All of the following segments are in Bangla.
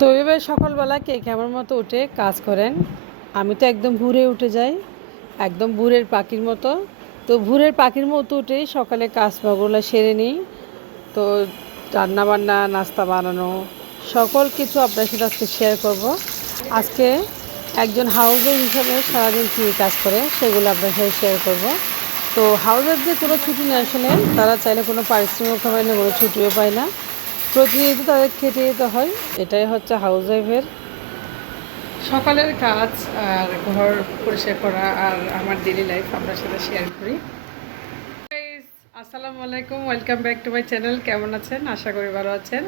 তো এবার সকালবেলা কে কেমন মতো উঠে কাজ করেন। আমি তো একদম ভোরে উঠে যাই, একদম ভোরের পাখির মতো। তো ভোরের পাখির মতো উঠেই সকালে কাজ বাগুলো সেরে নিই। তো রান্না বান্না, নাস্তা বানানো, সকল কিছু আপনার সাথে আজকে শেয়ার করব। আজকে একজন হাউসওয়াইফ হিসাবে সারাদিন কী কাজ করে সেগুলো আপনার সাথে শেয়ার করব। তো হাউসওয়াইফদের কোনো ছুটি নেই আসলে, তারা চাইলে কোনো পারিশ্রমিক পায় না, কোনো ছুটিও পায় না, প্রতিনিয়ত তাদের খেটে যেতে হয়। এটাই হচ্ছে হাউসওয়াইফের সকালের কাজ আর ঘর পরিষ্কার করা আর আমার ডেইলি লাইফ আপনার সাথে শেয়ার করি। আসসালামু আলাইকুম, welcome back to my channel. কেমন আছেন? আশা করি ভালো আছেন।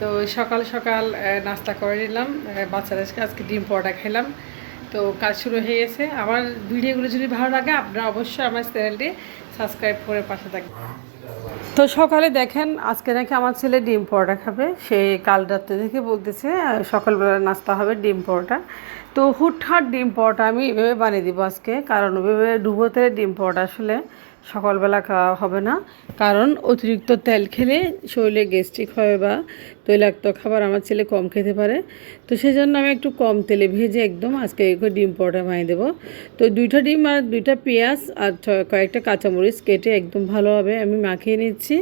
তো সকাল সকাল নাস্তা করে নিলাম, বাচ্চাদের আজকে ডিম পরোটা খেলাম। তো কাজ শুরু হয়ে গেছে। আমার ভিডিওগুলো যদি ভালো লাগে আপনারা অবশ্যই আমার চ্যানেলটি সাবস্ক্রাইব করে পাশে থাকবেন। তো সকালে দেখেন আজকে নাকি আমার ছেলে ডিম পরোটা খাবে। সে কাল রাত্রে থেকে বলতেছে সকালবেলা নাস্তা হবে ডিম পরোটা। তো হুটহাট ডিম পরোটা আমি এভাবে বানিয়ে দিব আজকে, কারণ ওইভাবে ডুবো তেলে ডিম পরোটা আসলে সকালবেলা খাওয়া হবে না। কারণ অতিরিক্ত তেল খেলে শরীরে গ্যাস্ট্রিক হয় বা তৈলাক্ত খাবার আমার ছেলে কম খেতে পারে। তো সেই জন্য আমি একটু কম তেলে ভেজে একদম আজকে ডিম পরোটা বানিয়ে দেবো। তো 2টা ডিম আর 2টা পেঁয়াজ আর কয়েকটা কাঁচামরিচ কেটে একদম ভালোভাবে আমি মাখিয়ে নিচ্ছি।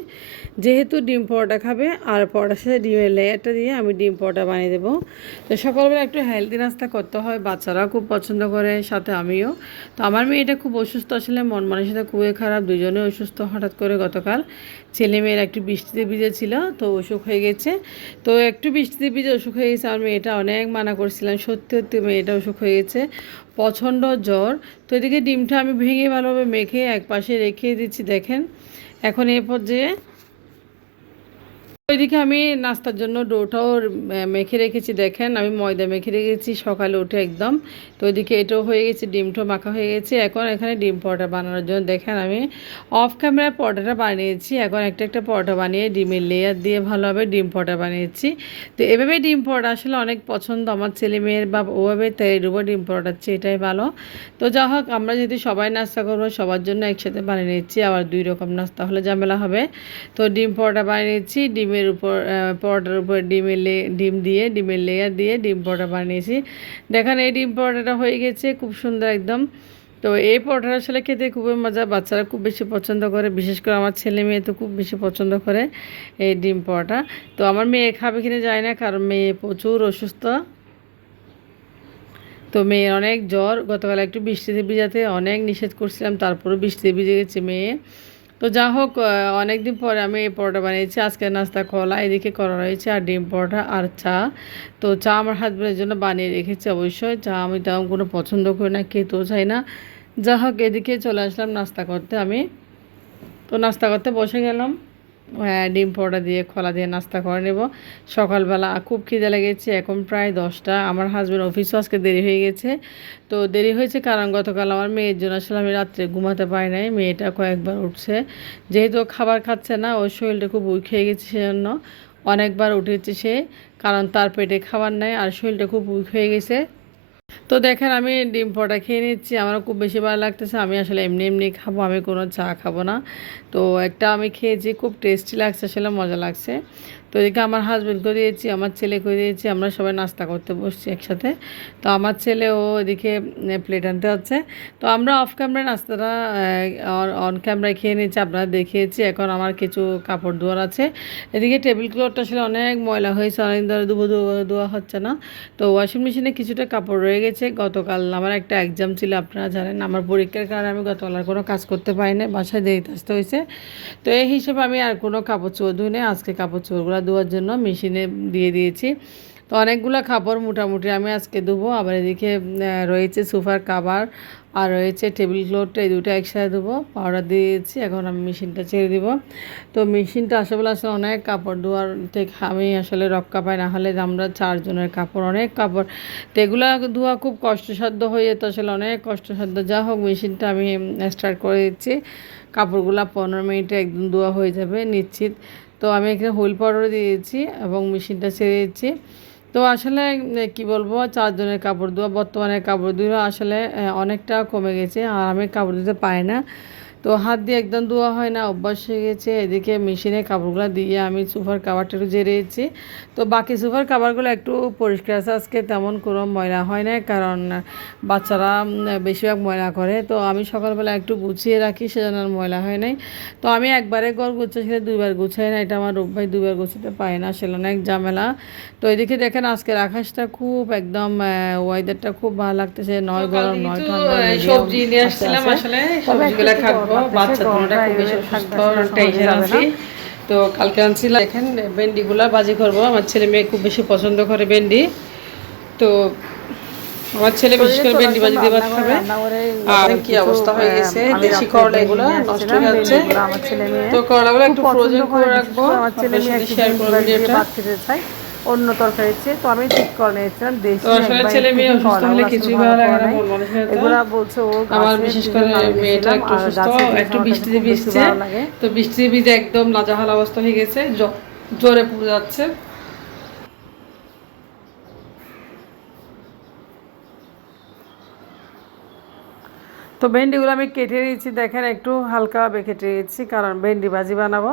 যেহেতু ডিম পরোটা খাবে আর পরোটার সাথে ডিমের লেয়ারটা দিয়ে আমি ডিম পরোটা বানিয়ে দেবো। তো সকালবেলা একটু হেলদি নাস্তা করতে হয়, বাচ্চারাও খুব পছন্দ করে, সাথে আমিও। তো আমার মেয়েটা খুব অসুস্থ, আসলে মন মানসিকতা খুবই খারাপ, দুজনে অসুস্থ। হঠাৎ করে গতকাল ছেলে মেয়ের একটু বৃষ্টিতে ভিজেছিল, তো অসুখ হয়ে গেছে। তো একটু বৃষ্টিতে ভিজে অসুখ হয়ে গেছে। আমার মেয়েটা অনেক মানা করছিলাম, সত্যি সত্যি মেয়েটা অসুখ হয়ে গেছে, প্রচণ্ড জ্বর। তো এদিকে ডিমটা আমি ভেঙে ভালোভাবে মেখে একপাশে রেখে দিচ্ছি। দেখেন এখন এ পর্যায়ে ওইদিকে আমি নাস্তার জন্য ডোটাও মেখে রেখেছি। দেখেন আমি ময়দা মেখে রেখেছি সকালে উঠে একদম। তো ওইদিকে এটাও হয়ে গেছে, ডিমটাও মাখা হয়ে গেছে। এখন এখানে ডিম পরোটা বানানোর জন্য দেখেন আমি অফ ক্যামেরায় পরোটাটা বানিয়েছি। এখন একটা একটা পরোটা বানিয়ে ডিমের লেয়ার দিয়ে ভালোভাবে ডিম পরোটা বানিয়েছি। তো এভাবে ডিম পরোটা আসলে অনেক পছন্দ আমার ছেলে মেয়ের, বা ওভাবে তৈরি ডুবো ডিম পরোটার চেয়ে এটাই ভালো। তো যা হোক, আমরা যদি সবাই নাস্তা করবো সবার জন্য একসাথে বানিয়ে নিচ্ছি, আবার 2 রকম নাস্তা হলে ঝামেলা হবে। তো ডিম পরোটা বানিয়ে নিচ্ছি, ডিমের উপর পরোটার উপর ডিম দিয়ে ডিমের লেয়ার দিয়ে ডিম পরোটা বানিয়েছি। দেখেন এই ডিম পরোটাটা হয়ে গেছে খুব সুন্দর একদম। তো এই পরোটাটা আসলে খেতে খুবই মজা, বাচ্চারা খুব বেশি পছন্দ করে, বিশেষ করে আমার ছেলে মেয়ে তো খুব বেশি পছন্দ করে এই ডিম পরোটা। তো আমার মেয়ে খাবে কিনা যায় না, কারণ মেয়ে প্রচুর অসুস্থ। তো মেয়ের অনেক জ্বর, গতকাল একটু বৃষ্টিতে ভিজাতে অনেক নিষেধ করছিলাম, তারপরেও বৃষ্টিতে ভিজে গেছে মেয়ে। তো যা হোক, অনেক দিন পরে আমি এই পরোটা বানিয়েছি। আজকের নাস্তা কলা এদিকে করা রয়েছে আর ডিম পরোটা আর চা। তো চা আমার হাজব্যান্ডের জন্য বানিয়ে রেখেছি। অবশ্যই চা আমি তেমন কোনো পছন্দ করি না, খেতেও চাই না। যা হোক, এদিকে চলে আসলাম নাস্তা করতে আমি। তো নাস্তা করতে বসে গেলাম। ডিম পরোটা দিয়ে খোলা দিয়ে নাস্তা করে নেব। সকালবেলা খুব খিদে লেগেছে, এখন প্রায় 10টা। আমার হাজব্যান্ড অফিসও আজকে দেরি হয়ে গেছে। তো দেরি হয়েছে কারণ গতকাল আমার মেয়ের জন্য আসলে আমি রাত্রে ঘুমাতে পারি নাই। মেয়েটা কয়েকবার উঠছে, যেহেতু খাবার খাচ্ছে না, ওর শরীরটা খুব উইক হয়ে গেছে, সেজন্য অনেকবার উঠেছে সে, কারণ তার পেটে খাবার নেই আর শরীরটা খুব উইক হয়ে গেছে। তো দেখেন আমি ডিম পরোটা খেয়ে নিচ্ছি, আমারও খুব বেশি ভালো লাগতেছে। আমি আসলে এমনি এমনি খাবো, আমি কোনো চা খাবো না। তো একটা আমি খেয়েছি, খুব টেস্টি লাগছে, আসলে মজা লাগছে। তো এদিকে আমার হাজব্যান্ডকে দিয়েছি, আমার ছেলেকে দিয়েছি, আমরা সবাই নাস্তা করতে বসছি একসাথে। তো আমার ছেলে ও এদিকে প্লেট আনতে হচ্ছে। তো আমরা অফ ক্যামেরায় নাস্তাটা অন ক্যামেরায় খেয়ে নিচ্ছি, আপনারা দেখিয়েছি। এখন আমার কিছু কাপড় ধোয়ার আছে। এদিকে টেবিল ক্লথটা আসলে অনেক ময়লা হয়েছে, অনেক ধরে ধোয়া হচ্ছে না। তো ওয়াশিং মেশিনে কিছুটা কাপড় রয়ে গেছে। গতকাল আমার একটা এক্সাম ছিল, আপনারা জানেন, আমার পরীক্ষার কারণে আমি গতকাল আর কোনো কাজ করতে পারি না, বাসায় দেরিতে আসতে হয়েছে। তো এই হিসেবে আমি আর কোনো কাপড় চোপড় ধুই না, আজকে কাপড় চোপড়গুলো ধোয়ার জন্য মেশিনে দিয়ে দিয়েছি। তো অনেকগুলো কাপড় মোটামুটি আমি আজকে ধুবো। আবার এদিকে রয়েছে সোফার কাভার আর রয়েছে টেবিল ক্লথটা, এই দুটো একসাথে ধুবো। পাউডার দিয়েছি, এখন আমি মেশিনটা ছেড়ে দিব। তো মেশিনটা আসলে অনেক কাপড় ধোয়ার থেকে আমি আসলে রক্ষা পাই, না হলে আমরা 4 জনের কাপড়, অনেক কাপড়। তো এগুলো ধোয়া খুব কষ্টসাধ্য হয়ে যেত, আসলে অনেক কষ্টসাধ্য। যা হোক, মেশিনটা আমি স্টার্ট করে দিচ্ছি। কাপড়গুলো 15 মিনিটে একদম ধোয়া হয়ে যাবে নিশ্চিত। তো আমি এখানে হুইল পাউডার দিয়েছি এবং মেশিনটা ছেড়ে দিচ্ছি। তো আসলে কি বলবো, 4 জনের কাপড় ধোয়া, বর্তমানে কাপড় ধোয়া আসলে অনেকটা কমে গেছে, আর আমি কাপড় ধুতে পারি না। তো তো হাত দিয়ে একদম ধোয়া হয় না, অভ্যাস হয়ে গেছে। এদিকে মেশিনে কাপড়গুলো দিয়ে আমি সোফার কাভারটা একটু ঝেড়েছি। তো বাকি সোফার কাভারগুলো একটু পরিষ্কার আছে, আজকে তেমন কোনো ময়লা হয় না, কারণ বাচ্চারা বেশিরভাগ ময়লা করে। তো আমি সকালবেলা একটু গুছিয়ে রাখি, সেজন্য আর ময়লা হয় নাই। তো আমি একবারে ঘর গুছিয়েছি, দুইবার গুছাই না, এটা আমার রূপভাই দুইবার গুছাতে পারে না, আসলে অনেক ঝামেলা। তো এদিকে দেখেন আজকের আকাশটা খুব একদম ওয়েদারটা খুব ভালো লাগতেছে, নয় গরম নয় ঠান্ডা, সবজি নিয়ে আসছিলাম, আসলে সবজিগুলা খাবো। বাচ্চা দুটোটা খুব বেশি অসুস্থ, টেনশন আছি। তো কালকে আনছিলাম, দেখেন ভেন্ডিগুলা ভাজি করবো। আমার ছেলে মেয়ে খুব বেশি পছন্দ করে ভেন্ডি। তো আমার ছেলে বিশেষ করে ভেন্ডি ভাজি দিয়ে ভাত খাবে। আর কি অবস্থা হয়ে গেছে, দেশি করলা এগুলো নষ্ট হয়ে যাচ্ছে। তো করলাগুলো একটু ফ্রোজেন করে রাখবো, আমার ছেলে মেয়ে একটু শেয়ার করবো ভিডিওটা। ভাত খেতে চাই অন্য তরকারির চেয়ে, তো আমি ঠিক করে নিয়েছিলাম দেশি। তো আসলে ছেলে মেয়ে অসুস্থ হলে কিছুই ভালো লাগে না, মন মানুষের। এগুলা বলছে ও আমার বিশেষ করে মেয়েটা একটু অসুস্থ, একটু বৃষ্টিতে ভিজছে। তো বৃষ্টিতে ভিজে একদম নাজেহাল অবস্থা হয়ে গেছে, জ্বরে পুড়ে যাচ্ছে। তো ভেন্ডিগুলো আমি কেটে নিয়েছি, দেখেন একটু হালকাভাবে কেটে নিয়েছি, কারণ ভেন্ডি ভাজি বানাবো,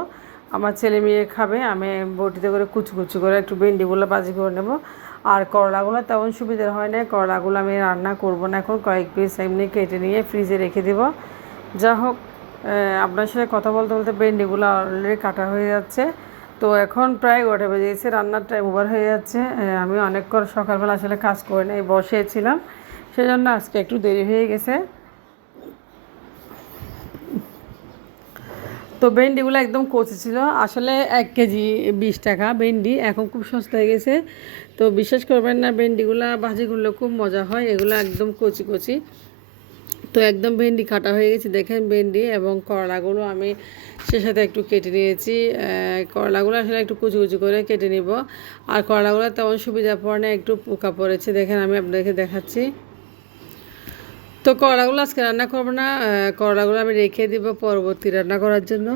আমার ছেলে মেয়ে খাবে। আমি বটিতে করে কুচি কুচি করে একটু ভেন্ডিগুলো ভাজি করে নেব। আর করলাগুলো তেমন সুবিধার হয় না, করলাগুলো আমি রান্না করব না এখন, কয়েক পিস এমনি কেটে নিয়ে ফ্রিজে রেখে দেব। যা হোক, আপনার সাথে কথা বলতে বলতে ভেন্ডিগুলো অলরেডি কাটা হয়ে যাচ্ছে। তো এখন প্রায় 11টা বেজে গেছে, রান্নার টাইম ওভার হয়ে যাচ্ছে। আমি অনেকক্ষণ সকালবেলা আসলে কাজ করে নাই, বসেছিলাম, সেজন্য আজকে একটু দেরি হয়ে গেছে। তো ভেন্ডিগুলো একদম কচি ছিল, আসলে 1 কেজি 20 টাকা ভেন্ডি, এখন খুব সস্তা হয়ে গেছে। তো বিশ্বাস করবেন না, ভেন্ডিগুলো ভাজিগুলো খুব মজা হয়, এগুলো একদম কচি কচি। তো একদম ভেন্ডি কাটা হয়ে গেছে, দেখেন ভেন্ডি এবং করলাগুলো আমি সে সাথে একটু কেটে নিয়েছি। করলাগুলো আসলে একটু কুচি কুচি করে কেটে নিব। আর করলাগুলো তেমন সুবিধা পড়ে না, একটু পোকা পড়েছে, দেখেন আমি আপনাদেরকে দেখাচ্ছি। তো করলাগুলো আজকে রান্না করবো না, করলাগুলো আমি রেখে দিব পরবর্তী রান্না করার জন্য।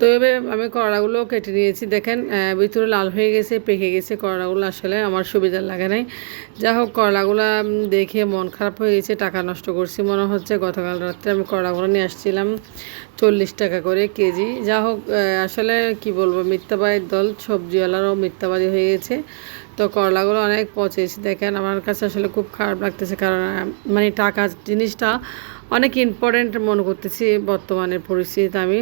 তো এবার আমি করলাগুলো কেটে নিয়েছি, দেখেন ভিতরে লাল হয়ে গেছে, পেকে গেছে করলাগুলো, আসলে আমার সুবিধা লাগে নাই। যা হোক, করলাগুলো দেখে মন খারাপ হয়ে গেছে, টাকা নষ্ট করছি মনে হচ্ছে। গতকাল রাত্রে আমি করলাগুলো নিয়ে আসছিলাম 40 টাকা করে কেজি। যা হোক, আসলে কি বলবো, মিথ্যাবাদীর দল, সবজিওয়ালারও মিথ্যাবাদী হয়ে গেছে। তো করলাগুলো অনেক পচেছে, দেখেন আমার কাছে আসলে খুব খারাপ লাগতেছে, কারণ মানে টাকা জিনিসটা অনেক ইম্পর্ট্যান্ট মনে করতেছি বর্তমানের পরিস্থিতিতে আমি,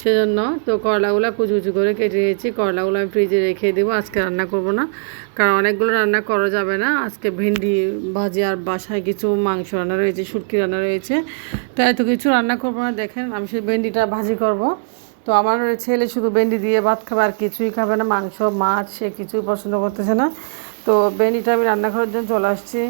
সেজন্য। তো করলাগুলো কুচি কুচি করে কেটে নিয়েছি, করলাগুলো আমি ফ্রিজে রেখে দেবো, আজকে রান্না করব না, কারণ অনেকগুলো রান্না করা যাবে না। আজকে ভেন্ডি ভাজি আর বাসায় কিছু মাংস রান্না রয়েছে, শুটকি রান্না রয়েছে, তো এত কিছু রান্না করবো না। দেখেন আমি শুধু ভেন্ডিটা ভাজি করব। তো আমার ছেলে শুধু ভেন্ডি দিয়ে ভাত খাবে, আর কিছুই খাবে না, মাংস মাছ সে কিছুই পছন্দ করতেছে না। তো ভেন্ডিটা আমি রান্না করার জন্য চলে আসছি।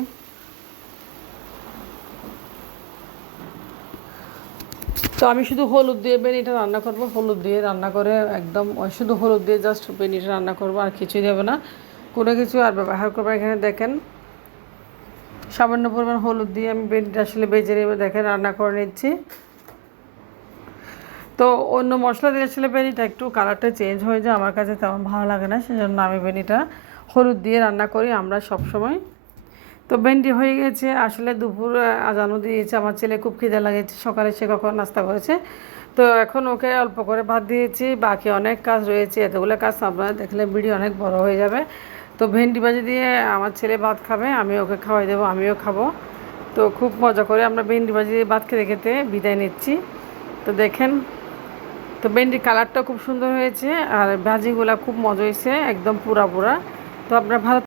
তো আমি শুধু হলুদ দিয়ে ভেন্ডিটা রান্না করব, হলুদ দিয়ে রান্না করে একদম শুধু হলুদ দিয়ে জাস্ট ভেন্ডিটা রান্না করব, আর কিছুই দেবো না, কোনো কিছু আর ব্যবহার করবো। এখানে দেখেন সামান্য পরিমাণ হলুদ দিয়ে আমি ভেন্ডিটা আসলে বেজে নেবে, দেখেন রান্না করে নিচ্ছি। তো অন্য মশলা দিয়ে আসলে ভেন্ডিটা একটু কালারটা চেঞ্জ হয়ে যায়, আমার কাছে তেমন ভালো লাগে না, সেজন্য আমি ভেন্ডিটা হলুদ দিয়ে রান্না করি আমরা সব সময়। তো ভেন্ডি হয়ে গেছে, আসলে দুপুর আজানও দিয়েছে, আমার ছেলে খুব খিদে লাগেছে, সকালে সে কখন নাস্তা করেছে। তো এখন ওকে অল্প করে ভাত দিয়েছি, বাকি অনেক কাজ রয়েছে, এতগুলো কাজ আপনারা দেখলে ভিডিও অনেক বড় হয়ে যাবে। তো ভেন্ডি ভাজি দিয়ে আমার ছেলে ভাত খাবে, আমি ওকে খাওয়াই দেবো, আমিও খাবো। তো খুব মজা করে আমরা ভেন্ডি ভাজি দিয়ে ভাত খেতে খেতে বিদায় নিচ্ছি। তো দেখেন, তো ভেন্ডির কালারটা খুব সুন্দর হয়েছে, আর ভাজিগুলা খুব মজা হয়েছে, একদম পুরা পুরা। তো আপনারা ভালো